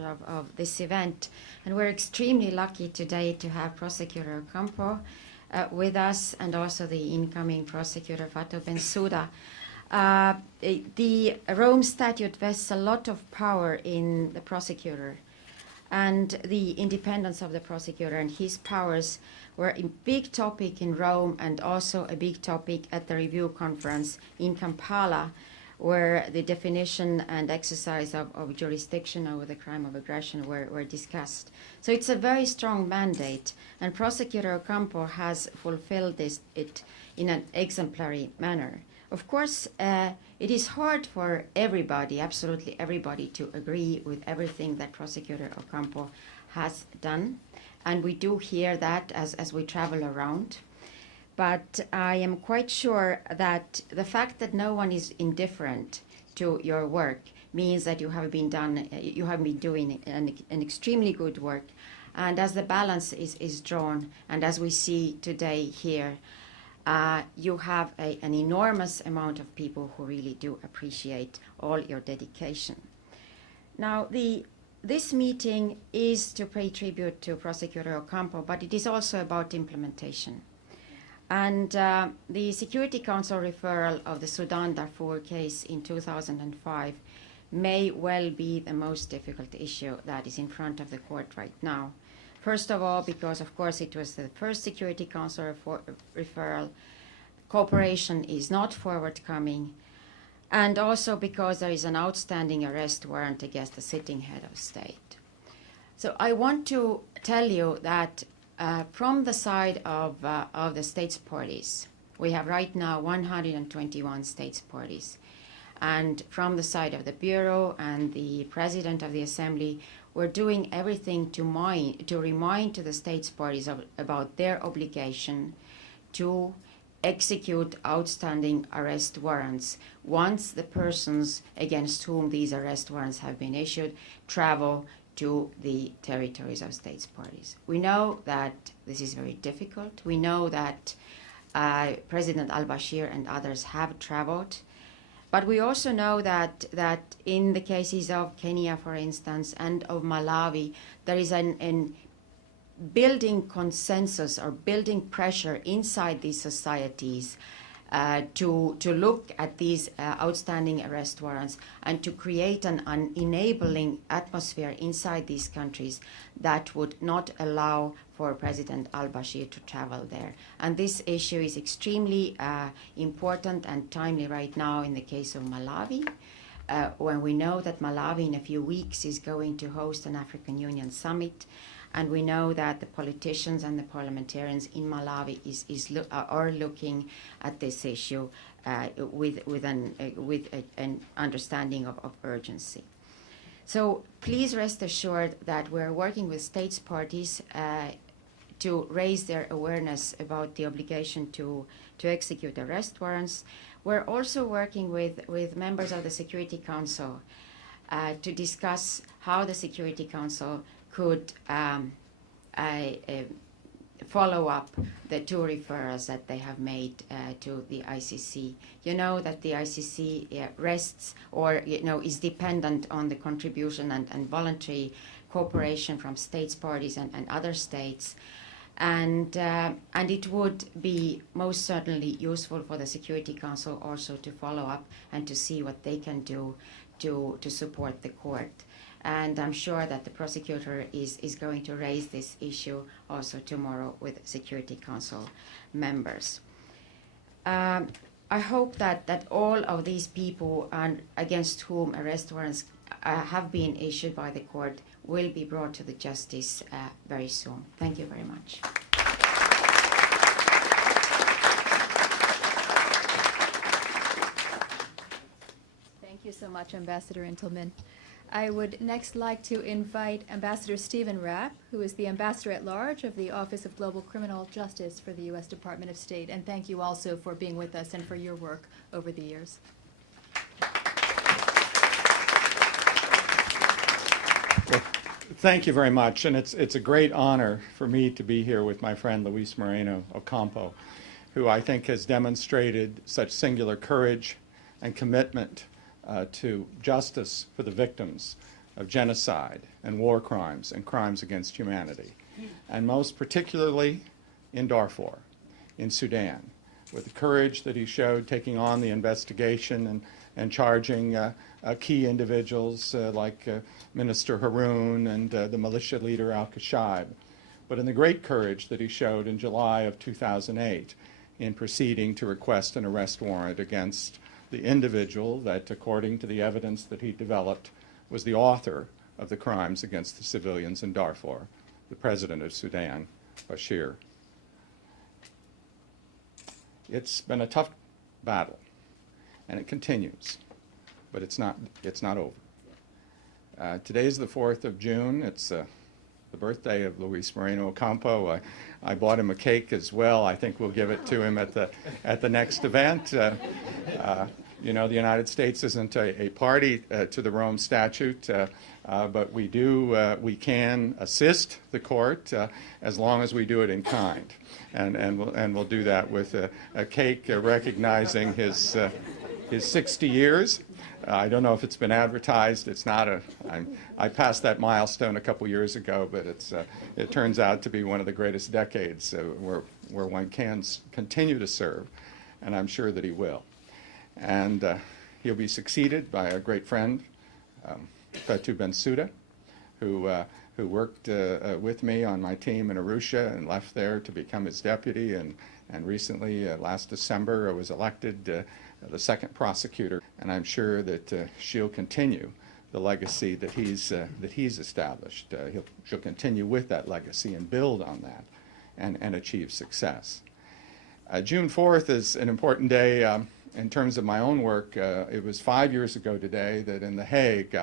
of this event, and we're extremely lucky today to have Prosecutor Ocampo with us, and also the incoming prosecutor Fatou Bensouda. The Rome Statute vests a lot of power in the prosecutor, and the independence of the prosecutor and his powers were a big topic in Rome, and also a big topic at the review conference in Kampala, where the definition and exercise of jurisdiction over the crime of aggression were discussed. So it's a very strong mandate, and Prosecutor Ocampo has fulfilled it in an exemplary manner. Of course, it is hard for everybody, absolutely everybody, to agree with everything that Prosecutor Ocampo has done, and we do hear that as we travel around. But I am quite sure that the fact that no one is indifferent to your work means that you have been doing an extremely good work. And as the balance is drawn, and as we see today here, you have an enormous amount of people who really do appreciate all your dedication. Now, this meeting is to pay tribute to Prosecutor Ocampo, but it is also about implementation. And the Security Council referral of the Sudan Darfur case in 2005 may well be the most difficult issue that is in front of the court right now. First of all, because of course it was the first Security Council referral, cooperation is not forthcoming, and also because there is an outstanding arrest warrant against the sitting head of state. So I want to tell you that from the side of the states parties, we have right now 121 states parties. And from the side of the Bureau and the President of the Assembly, we're doing everything to remind to the states parties about their obligation to execute outstanding arrest warrants once the persons against whom these arrest warrants have been issued travel to the territories of states parties. We know that this is very difficult. We know that President al-Bashir and others have traveled, but we also know that in the cases of Kenya, for instance, and of Malawi, there is an building consensus or building pressure inside these societies to look at these outstanding arrest warrants and to create an enabling atmosphere inside these countries that would not allow for President al-Bashir to travel there. And this issue is extremely important and timely right now in the case of Malawi, when we know that Malawi in a few weeks is going to host an African Union summit. And we know that the politicians and the parliamentarians in Malawi are looking at this issue with an understanding of urgency. So please rest assured that we're working with states parties to raise their awareness about the obligation to execute arrest warrants. We're also working with members of the Security Council to discuss how the Security Council could follow up the two referrals that they have made to the ICC. You know that the ICC rests or is dependent on the contribution and voluntary cooperation from states parties and other states. And it would be most certainly useful for the Security Council also to follow up and to see what they can do to support the court. And I'm sure that the prosecutor is going to raise this issue also tomorrow with Security Council members. I hope that all of these people against whom arrest warrants have been issued by the court will be brought to the justice very soon. Thank you very much. Thank you so much, Ambassador Intelman. I would next like to invite Ambassador Stephen Rapp, who is the Ambassador at Large of the Office of Global Criminal Justice for the U.S. Department of State. And thank you also for being with us and for your work over the years. Well, thank you very much. And it's a great honor for me to be here with my friend Luis Moreno Ocampo, who I think has demonstrated such singular courage and commitment to justice for the victims of genocide and war crimes and crimes against humanity, and most particularly in Darfur, in Sudan, with the courage that he showed taking on the investigation and charging key individuals like Minister Haroun and the militia leader al-Kashib, but in the great courage that he showed in July of 2008 in proceeding to request an arrest warrant against the individual that, according to the evidence that he developed, was the author of the crimes against the civilians in Darfur, the president of Sudan, Bashir. It's been a tough battle, and it continues, but it's not over. Today is the 4th of June. It's the birthday of Luis Moreno Ocampo. I bought him a cake as well. I think we'll give it to him at the next event. You know, the United States isn't a party to the Rome Statute, but we can assist the court as long as we do it in kind, and we'll do that with a cake recognizing his 60 years. I don't know if it's been advertised. It's not I passed that milestone a couple years ago, but it turns out to be one of the greatest decades where one can continue to serve, and I'm sure that he will. And he'll be succeeded by a great friend, Fatou Bensouda, who worked with me on my team in Arusha and left there to become his deputy, and recently, last December, was elected the second prosecutor, and I'm sure that she'll continue the legacy that he's established. She'll continue with that legacy and build on that and achieve success. June 4th is an important day in terms of my own work. It was 5 years ago today that in The Hague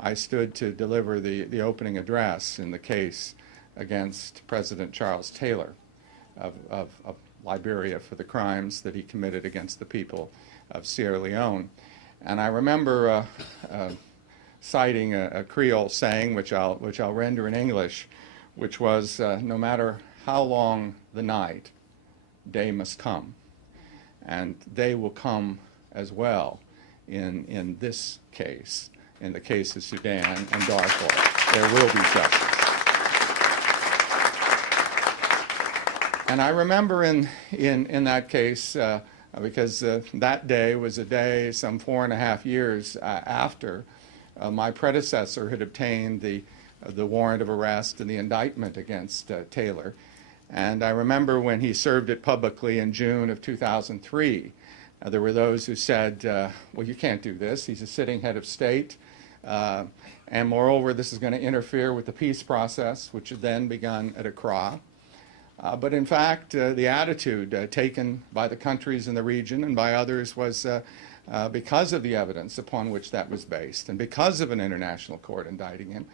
I stood to deliver the opening address in the case against President Charles Taylor of Liberia for the crimes that he committed against the people of Sierra Leone. And I remember citing a Creole saying, which I'll render in English, which was, no matter how long the night, day must come. And they will come as well in this case, in the case of Sudan and Darfur. There will be justice. And I remember in that case, because that day was a day some 4.5 years after my predecessor had obtained the warrant of arrest and the indictment against Taylor. And I remember when he served it publicly in June of 2003, there were those who said, well, you can't do this. He's a sitting head of state. And moreover, this is going to interfere with the peace process, which had then begun at Accra. But in fact, the attitude taken by the countries in the region and by others was because of the evidence upon which that was based and because of an international court indicting him,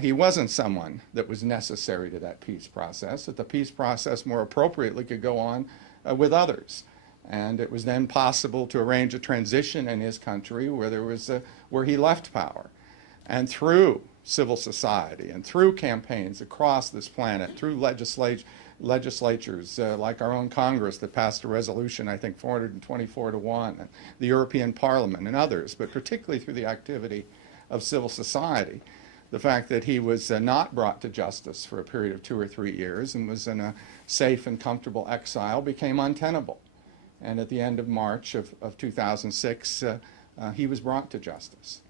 he wasn't someone that was necessary to that peace process, that the peace process more appropriately could go on with others. And it was then possible to arrange a transition in his country where he left power. And through civil society and through campaigns across this planet, through legislatures like our own Congress that passed a resolution, I think 424 to 1, and the European Parliament and others, but particularly through the activity of civil society, the fact that he was not brought to justice for a period of 2 or 3 years and was in a safe and comfortable exile became untenable. And at the end of March of 2006, he was brought to justice.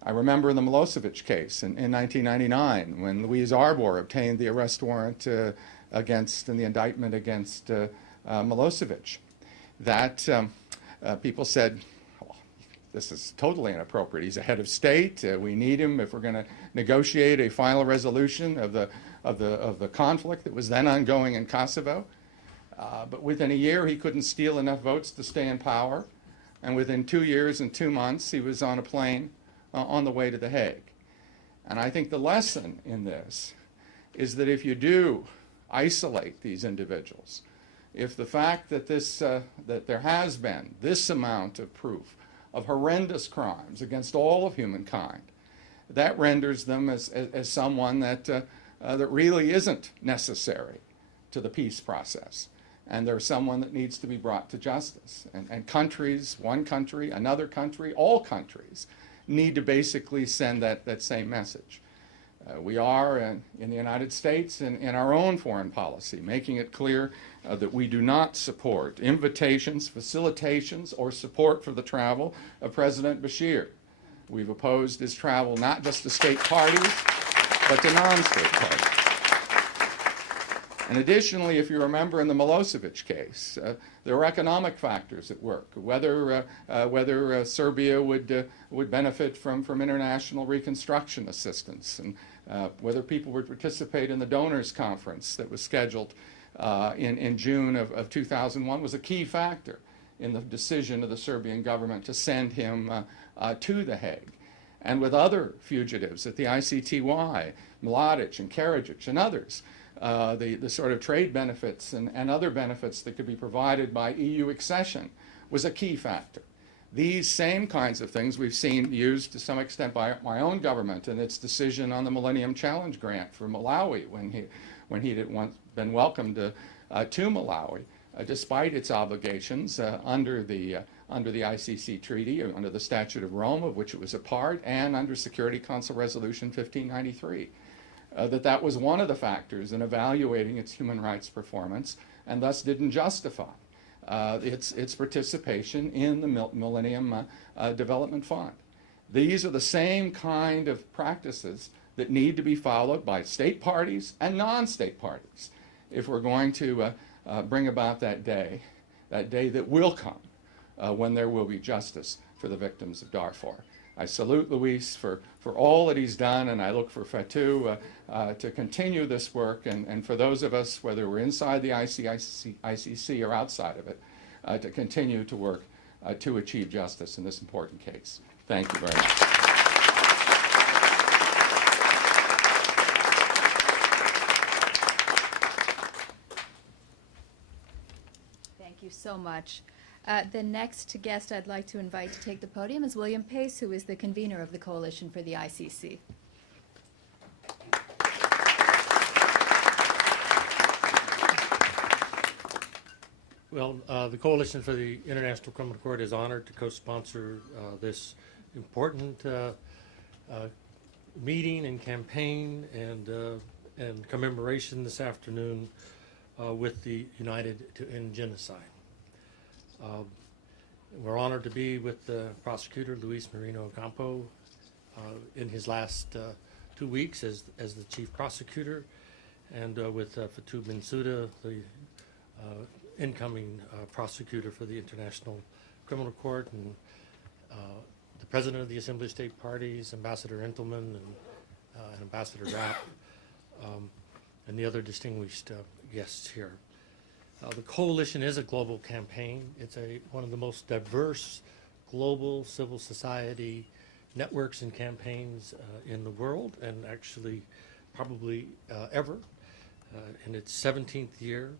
I remember in the Milosevic case in 1999 when Louise Arbour obtained the arrest warrant against and the indictment against Milosevic, that people said, oh, this is totally inappropriate. He's a head of state. We need him if we're going to negotiate a final resolution of the conflict that was then ongoing in Kosovo. But within a year, he couldn't steal enough votes to stay in power. And within 2 years and 2 months, he was on a plane on the way to The Hague. And I think the lesson in this is that if you do isolate these individuals, if the fact that that there has been this amount of proof of horrendous crimes against all of humankind, that renders them as someone that really isn't necessary to the peace process. And they're someone that needs to be brought to justice. And countries, one country, another country, all countries, need to basically send that same message. We are, in the United States, in our own foreign policy, making it clear that we do not support invitations, facilitations, or support for the travel of President Bashir. We've opposed his travel not just to state parties, but to non-state parties. And additionally, if you remember in the Milosevic case, there were economic factors at work. Whether Serbia would benefit from international reconstruction assistance, and whether people would participate in the donors conference that was scheduled in June of 2001 was a key factor in the decision of the Serbian government to send him to The Hague. And with other fugitives at the ICTY, Mladic and Karadzic and others, the sort of trade benefits and other benefits that could be provided by EU accession was a key factor. These same kinds of things we've seen used to some extent by my own government in its decision on the Millennium Challenge grant for Malawi when he had once been welcomed to Malawi, despite its obligations under the ICC treaty, under the Statute of Rome, of which it was a part, and under Security Council Resolution 1593. That was one of the factors in evaluating its human rights performance, and thus didn't justify its participation in the Millennium Development Fund. These are the same kind of practices that need to be followed by state parties and non-state parties if we're going to bring about that day that will come when there will be justice for the victims of Darfur. I salute Luis for all that he's done, and I look for Fatou to continue this work, and for those of us, whether we're inside the ICC or outside of it, to continue to work to achieve justice in this important case. Thank you very much. Thank you so much. The next guest I'd like to invite to take the podium is William Pace, who is the convener of the Coalition for the ICC. Well, the Coalition for the International Criminal Court is honored to co-sponsor this important meeting and campaign and commemoration this afternoon with the United to End Genocide. We're honored to be with the prosecutor, Luis Moreno Ocampo, in his last 2 weeks as the chief prosecutor, and with Fatou Bensouda, the incoming prosecutor for the International Criminal Court, and the president of the Assembly of State Parties, Ambassador Entleman, and Ambassador Rapp, and the other distinguished guests here. The Coalition is a global campaign. It's one of the most diverse global civil society networks and campaigns in the world, and actually probably ever. In its 17th year,